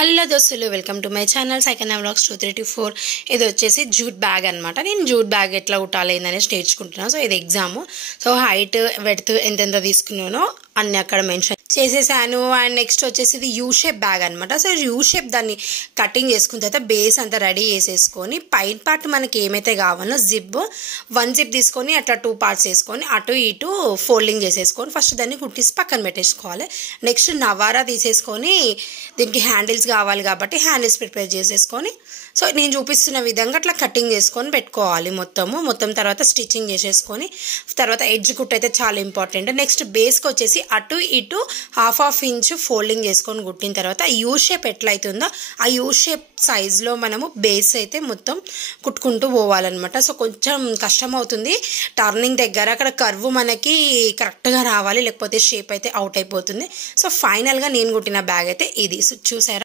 Hello దోస్తులు, welcome to my channel Saikanna vlogs 234. ఇది వచ్చేసి జూట్ బ్యాగ్ అనమాట. నేను జూట్ బ్యాగ్ ఎట్లా కుట్టాలి అనేసి నేర్చుకుంటున్నాను. సో ఇది ఎగ్జామ్. సో హైట్ వెడ్త్ ఎంతెంత తీసుకున్నానో అన్ని అక్కడ మెన్షన్ చేసేసాను. అండ్ నెక్స్ట్ వచ్చేసి ఇది యూ షేప్ బ్యాగ్ అనమాట. సో యూ షేప్ దాన్ని కటింగ్ చేసుకున్న తర్వాత బేస్ అంతా రెడీ చేసేసుకొని పైన పార్ట్ మనకి ఏమైతే కావాలో వన్ జిప్ తీసుకొని అట్లా 2 పార్ట్స్ వేసుకొని అటు ఇటు ఫోల్డింగ్ చేసేసుకొని ఫస్ట్ దాన్ని కుట్టిసి పక్కన పెట్టేసుకోవాలి. నెక్స్ట్ నవారా తీసేసుకొని దీనికి హ్యాండిల్స్ కావాలి కాబట్టి హ్యాండిల్స్ ప్రిపేర్ చేసేసుకొని సో నేను చూపిస్తున్న విధంగా అట్లా కటింగ్ చేసుకొని పెట్టుకోవాలి. మొత్తం తర్వాత స్టిచ్చింగ్ చేసేసుకొని తర్వాత ఎడ్జ్ కుట్ అయితే చాలా ఇంపార్టెంట్. నెక్స్ట్ బేస్కి వచ్చేసి అటు ఇటు హాఫ్ ఇంచ్ ఫోల్డింగ్ చేసుకొని కుట్టిన తర్వాత యూ షేప్ ఎట్లయితుందో ఆ యూ షేప్ సైజ్లో మనము బేస్ అయితే మొత్తం కుట్టుకుంటూ పోవాలన్నమాట. సో కొంచెం కష్టం అవుతుంది టర్నింగ్ దగ్గర, అక్కడ కర్వ్ మనకి కరెక్ట్గా రావాలి, లేకపోతే షేప్ అయితే అవుట్ అయిపోతుంది. సో ఫైనల్గా నేను కుట్టిన బ్యాగ్ అయితే ఇది చూసారా.